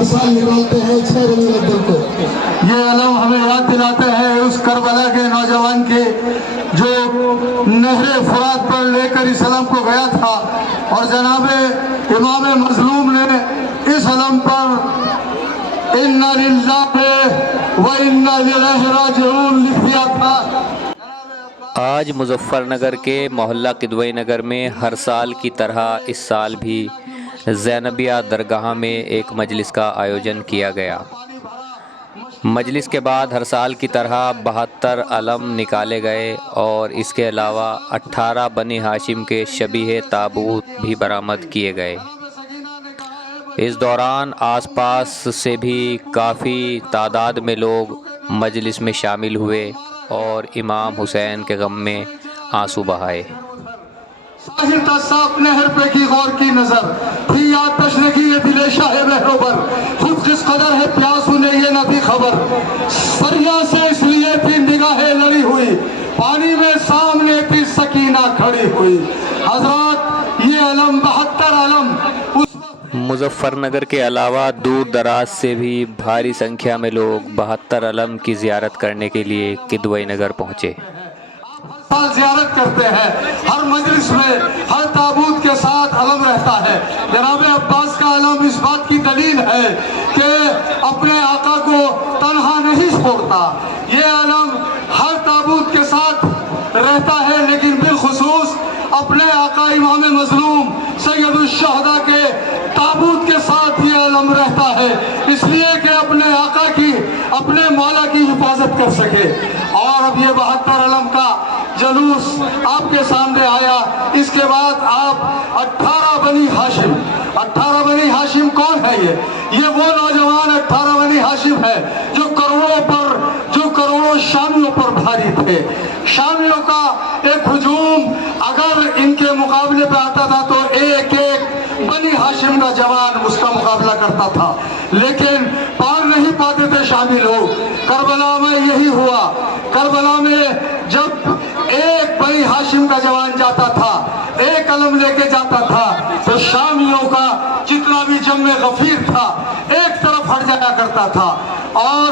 ہر سال نکالتے ہیں 6 ربیع الاول کو۔ یہ علم ہمیں یاد دلاتے ہیں اس کربلا کے نوجوان کے جو نہر فرات پر لے کر اس علم کو گیا تھا، اور جناب امام مظلوم نے اس علم پر اِنَّا لِلَّهِ وَإِنَّا إِلَيْهِ رَاجِعُونَ لکھ دیا تھا۔ آج مظفر نگر کے محلہ قدوئی نگر میں ہر سال کی طرح اس سال بھی زینبیہ درگاہ میں ایک مجلس کا آیوجن کیا گیا۔ مجلس کے بعد ہر سال کی طرح 72 علم نکالے گئے اور اس کے علاوہ 18 بنی ہاشم کے شبیہ تابوت بھی برآمد کیے گئے۔ اس دوران آس پاس سے بھی کافی تعداد میں لوگ مجلس میں شامل ہوئے اور امام حسین کے غم میں آنسو بہائے۔ ساحل تا صاف نہر پہ کی غور کی نظر تھی یاد تشنگی یہ دل شاہ مہروبر، خود کس قدر ہے پیاس انہیں یہ نہ تھی خبر، سریا سے اس لیے تھی نگاہیں لڑی ہوئی، پانی میں سامنے تھی سکینہ کھڑی ہوئی۔ حضرات یہ علم 72 علم مظفر نگر کے علاوہ دور دراز سے بھی بھاری سنکھیا میں لوگ 72 علم کی زیارت کرنے کے لیے قدوئی نگر پہنچے۔ سال زیارت کرتے ہیں، ہر مجلس میں ہر تابوت کے ساتھ علم رہتا ہے۔ جناب عباس کا علم اس بات کی دلیل ہے کہ اپنے آقا کو تنہا نہیں چھوڑتا۔ یہ علم ہر تابوت کے ساتھ رہتا ہے، لیکن بالخصوص اپنے آقا امام مظلوم سید الشہداء کے تابوت کے ساتھ یہ علم رہتا ہے، اس لیے کہ اپنے آقا کی، اپنے مولا کی حفاظت کر سکے۔ اور اب یہ 72 علم کا جلوس آپ کے سامنے آیا، اس کے بعد آپ 18 بنی ہاشم، 18 بنی ہاشم کون ہے؟ یہ وہ نوجوان 18 بنی ہاشم ہے جو کروڑوں شامیوں پر بھاری تھے۔ شامیوں کا ایک ہجوم اگر ان کے مقابلے پہ آتا تھا تو ایک بنی ہاشم کا جوان اس کا مقابلہ کرتا تھا، لیکن پار نہیں پاتے تھے شامی لوگ۔ کربلا میں یہی ہوا، کربلا میں جب ایک بنی ہاشم کا جوان جاتا تھا، ایک علم لے کے جاتا تھا، تو شامیوں کا جتنا بھی جم غفیر تھا ایک طرف ہٹ جایا کرتا تھا اور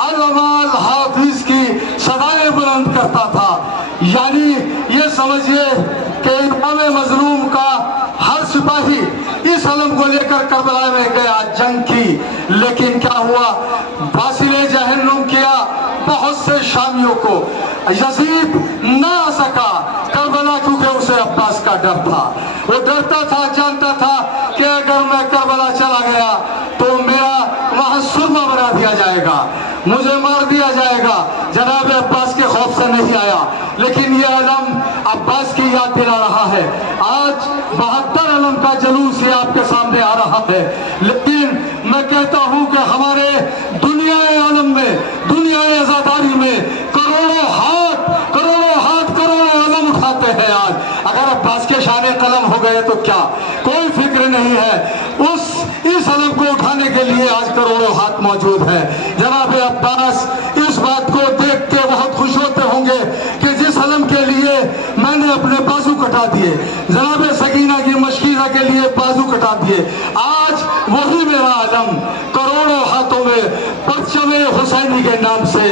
علماء الحافظ کی صدائیں بلند کرتا تھا۔ یعنی یہ سمجھئے کہ امام مظلوم کا ہر سپاہی اس علم کو لے کر کربلا میں گیا، جنگ کی، لیکن کیا ہوا؟ باصل جہنم کیا بہت سے شامیوں کو۔ یزید نہ آ سکا کربلا کیونکہ اسے عباس کا ڈر تھا۔ وہ ڈرتا تھا، جانتا تھا کہ اگر میں کربلا چلا گیا تو میرا وہاں سرما بنا دیا جائے گا، مجھے مار دیا جائے گا۔ جناب عباس کے خوف سے نہیں آیا، لیکن یہ علم عباس کی یاد دلا رہا ہے۔ آج 72 علم کا جلوس یہ آپ کے سامنے آ رہا ہے، لیکن میں کہتا ہوں کہ ہمارے دنیا علم میں، دنیا عزاداری میں کروڑوں ہاتھ علم اٹھاتے ہیں۔ آج اگر عباس کے شان قلم ہو گئے تو کیا کوئی فکر نہیں ہے، اس علم کو اٹھانے کے لیے آج کروڑوں ہاتھ موجود ہیں۔ جناب عباس اس بات کو دیکھ کے بہت خوش ہوتے ہوں گے کہ جس علم کے لیے میں نے اپنے بازو کٹا دیے، جناب سکینہ کی مشکینہ کے لیے بازو کٹا دیے، آج وہی میرا علم کروڑوں ہاتھوں میں پرچم حسینی کے نام سے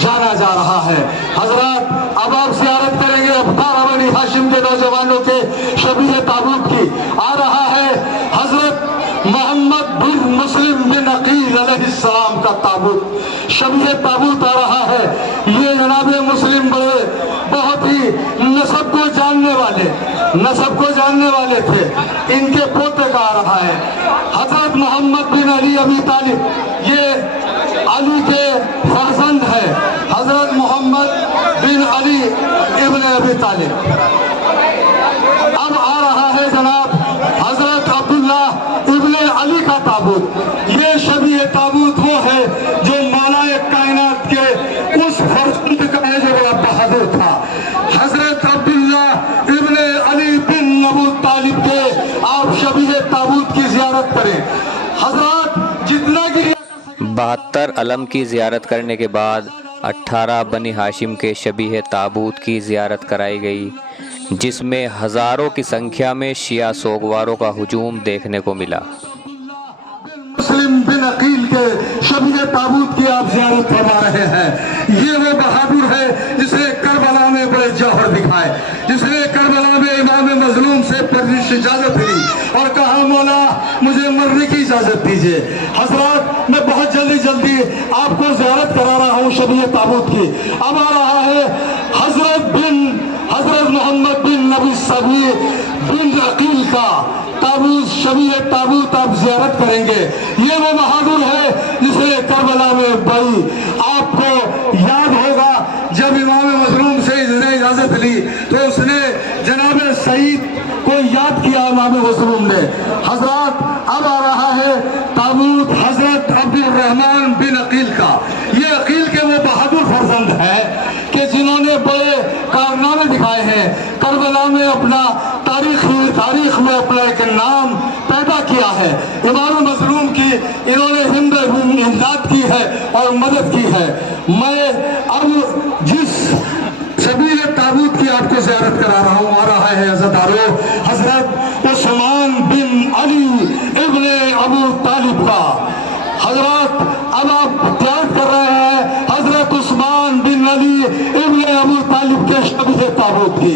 جانا جا رہا ہے۔ حضرات اب آپ زیارت کریں گے 18 بنی ہاشم کے نوجوانوں کے شبیہ تابوت کی۔ آ رہا ہے حضرت محمد بن مسلم بن عقیل علیہ السلام کا تابوت، شبیہ تابوت آ رہا ہے۔ یہ جناب مسلم بڑے بہت ہی نسب کو جاننے والے تھے، ان کے پوتے کا آ رہا ہے حضرت محمد بن علی ابی طالب، یہ علی کے فرزند ہے، حضرت محمد بن علی ابن ابی طالب۔ اب آ رہا ہے جناب حضرت عبداللہ ابن علی کا تابوت۔ یہ شبیہ تابوت وہ ہے جو مولا کائنات کے اس فرزند کا ہے جو بڑا بہادر تھا، حضرت عبداللہ ابن علی بن ابو طالب کے آپ شبیہ تابوت کی زیارت کریں۔ حضرات جتنا کی 72 علم کی زیارت کرنے کے بعد 18 بنی ہاشم کے شبیہ تابوت کی زیارت کرائی گئی، جس میں ہزاروں کی سنکھیا میں شیعہ سوگواروں کا ہجوم دیکھنے کو ملا۔ के शबीए ताबूत की आप ज़ियारत फरमा रहे हैं। ये वो बहादुर है जिसने करबला में बड़े जौहर दिखाए, जिसने करबला में इमाम मजलूम से परवरिश इजाजत ली और कहा मौला मुझे मरने की इजाजत दीजिए। हजरत मैं बहुत जल्दी आपको ज़ियारत करा रहा हूँ शबीए ताबूत की। अब आ रहा है हजरत मोहम्मद बिन नबी सभी बिन अकील का ताबूत, शबीए ताबूत आप ज़ियारत करेंगे। ये वो बहादुर है जिसने करबला में बड़ी, आपको याद होगा जब इमाम मजलूम से इसने इजाजत ली तो उसने जनाब सईद को याद किया इमाम मजलूम ने। हजरत अब आ रहा है ताबूत हजरत अब्दुल रहमान बिन अकील का। ये अकील के वो बहादुर फर्जंद है कि जिन्होंने बड़े कारनामे दिखाए हैं, करबला में अपना तारीख में अपना एक नाम पैदा किया है। इमाम मजलूम की इन्होंने इमदाद की है और मदद की है। मैं अब जिस शबीए ताबूत की आपको ज़ियारत करा रहा हूँ, आ रहा है हजरत उस्मान बिन अली इब्ने अबू तालिब का। हजरत अब आप ज़ियारत कर रहे हैं हजरत उस्मान बिन अली इब्ने अबू तालिब के शबीए ताबूत की।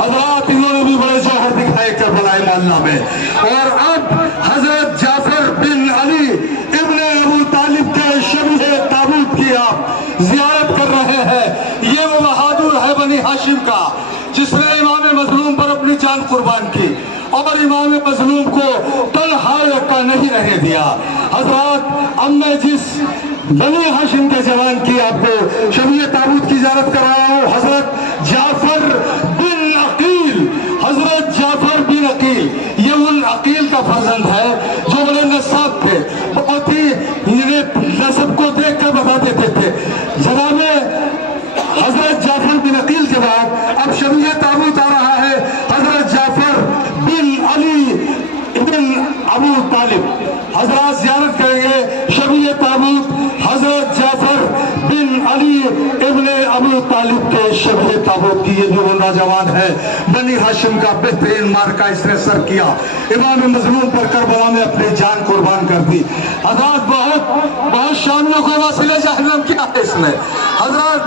हजरत इन्होंने भी बड़े जौहर दिखाए करबला मोहल्ला में। और अब हजरत जाफर बिन अली इब्ने अबू तालिब के शबीए ताबूत की आप ज़ियारत कर रहे हैं। ये वो बहादुर है बनी हाशिम का जिसने इमाम मजलूम पर अपनी जान कुर्बान की और इमाम मजलूम को तन्हा का नहीं रहने दिया। हजरत अब मैं जिस बनी हाशिम के जवान की आपको शबीए ताबूत की ज़ियारत कर रहा हूँ, हजरत जाफर बिन अकील। हजरत जाफर बिन अकील ये उन अकील का फर्जंद है जो बड़े नसाब थे, बहुत ही नसब को देख कर बता देते थे। जनाब हजरत जाफर बिन अकील के बाद अब शबीए ताबूत आ रहा है हजरत जाफर बिन अली बिन अबू तालिब। हजरत ज़ियारत करेंगे शबीए ताबूत हजरत जाफर बिन अली इब्ने अबू तालिब के शबीए ताबूत की। ये जो नौजवान है बनी हाशिम का बेहतरीन मार्का इसने सर किया, इमाम मजलूम पर करबला में अपनी जान कुर्बान कर दी। हजरत बहुत शामियों को वसीले जहन्नम किया है इसने। हजरत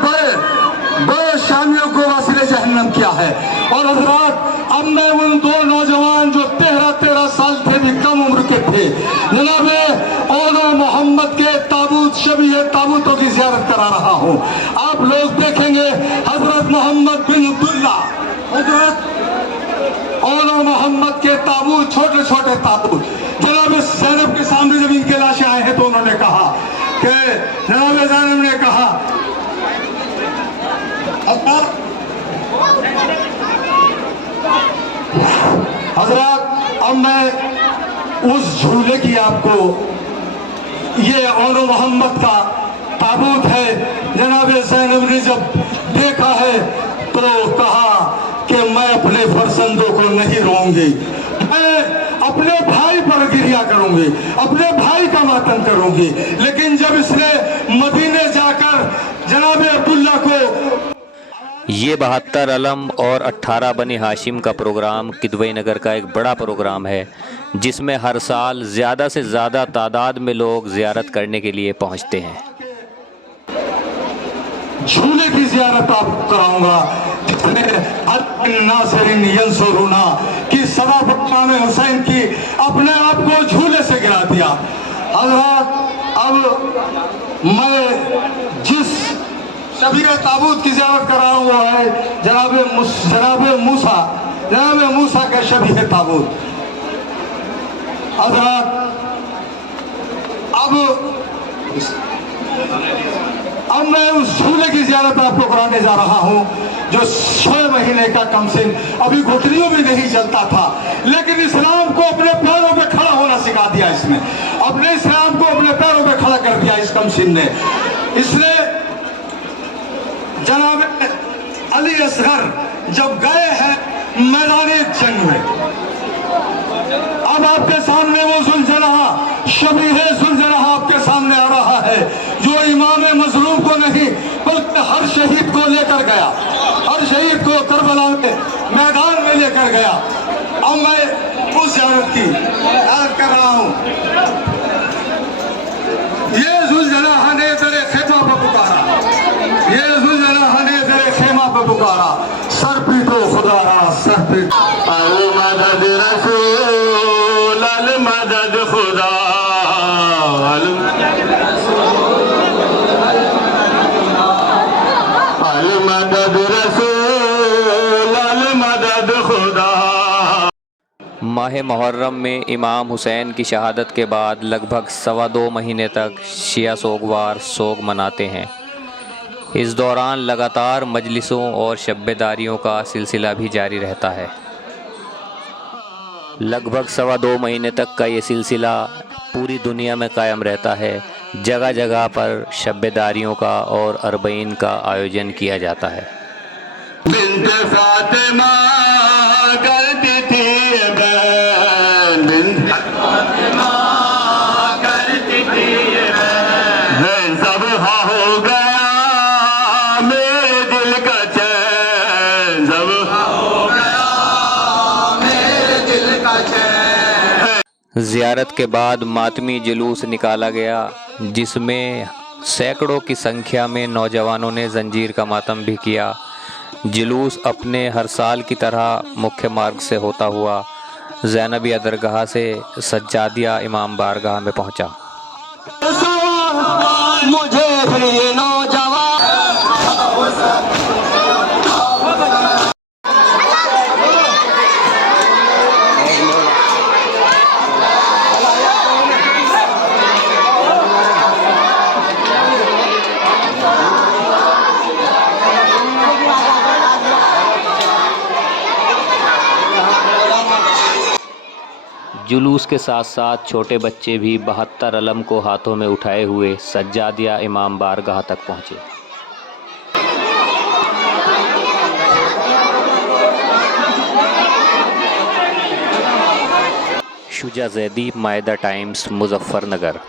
बड़े शामियों को वसीले जहन्नम किया है। और हजरत अब मैं उन दो नौजवान जो 13 साल थे भी कम उम्र के थे, जनाबे ओनो मोहम्मद के ताबूत शबीए ताबूतों की ज़ियारत करा रहा हूँ। आप लोग देखेंगे हजरत मोहम्मद बिन अब्दुल्ला, हजरत ओनो मोहम्मद के ताबूत, छोटे छोटे ताबूत। जनाब ज़ैनब के सामने जब इनके लाशें आए हैं तो उन्होंने कहा कि जनाब ज़ैनब ने कहा हजरत अब मैं उस झूले की आपको, ये ओनो मोहम्मद का ताबूत है। जनाब ज़ैनब ने जब देखा है तो कहा कि मैं अपने फर्जंदों को नहीं रोऊंगी, मैं अपने भाई पर गिरिया करूंगी, अपने भाई का मातम करूंगी। लेकिन जब इसने मदीने जाकर जनाब अब्दुल्ला को ये 72 अलम और 18 बनी हाशिम का प्रोग्राम किदवई नगर का एक बड़ा प्रोग्राम है जिसमें हर साल ज़्यादा से ज़्यादा तादाद में लोग ज़ियारत करने के लिए पहुंचते हैं। झूले की ज़ियारत आपको कराऊंगा जिसने नासिरिन यंसुरुना की सदा इमाम हुसैन की अपने आप को झूले से गिरा दिया। हजरत अब मैं जिस शबीए ताबूत की ज़ियारत कर रहा हूँ वो है जनाब मूसा का शबीए ताबूत। हजरत अब मैं उस झूले की ज़ियारत आपको कराने जा रहा हूँ जो 6 महीने का कमसिन, अभी घुटनियों में नहीं चलता था, लेकिन इस्लाम को अपने पैरों पे खड़ा होना सिखा दिया इसने, अपने इस्लाम को अपने पैरों पे खड़ा कर दिया इस कमसिन ने। इसने जनाब अली असगर जब गए हैं मैदाने जंग में, अब आपके सामने वो जुल्जलहा शबीहे जुल्जलहा आपके सामने आ रहा है जो इमाम मजलूम को नहीं बल्कि हर शहीद को लेकर गया, हर शहीद को करबला में मैदान में लेकर गया। अब मैं उस ज़ियारत की ज़ियारत कर रहा हूँ। ये जुलजनाहा ने तेरे खेमा पे पुकारा, सर पीटो खुदारा, सर पीटो। अल मदद रसूल अल मदद खुदा अल मदद रसूल अल मदद खुदा। माह मुहर्रम में इमाम हुसैन की शहादत के बाद लगभग 2.25 महीने तक शिया सोगवार सोग मनाते हैं। इस दौरान लगातार मजलिसों और शब्बेदारियों का सिलसिला भी जारी रहता है। लगभग 2.25 महीने तक का ये सिलसिला पूरी दुनिया में कायम रहता है। जगह जगह पर शब्बेदारियों का और अरबईन का आयोजन किया जाता है। बिन्त फातिमा करती थी बहन, बिन्त फातिमा करती थी बहन, सब हो गया मेरे दिल का चैन, सब हो गया मेरे दिल का चैन। ज़ियारत के बाद मातमी जुलूस निकाला गया, जिसमें सैकड़ों की संख्या में नौजवानों ने जंजीर का मातम भी किया। जुलूस अपने हर साल की तरह मुख्य मार्ग से होता हुआ ज़ैनबिया दरगाह से सज्जादिया इमाम बारगाह में पहुंचा। मुझे भी ये नौजवान जुलूस के साथ साथ छोटे बच्चे भी 72 अलम को हाथों में उठाए हुए सज्जादिया इमाम बारगाह तक पहुँचे। शुजा ज़ैदी, मायदा टाइम्स, मुज़फ़्फ़रनगर।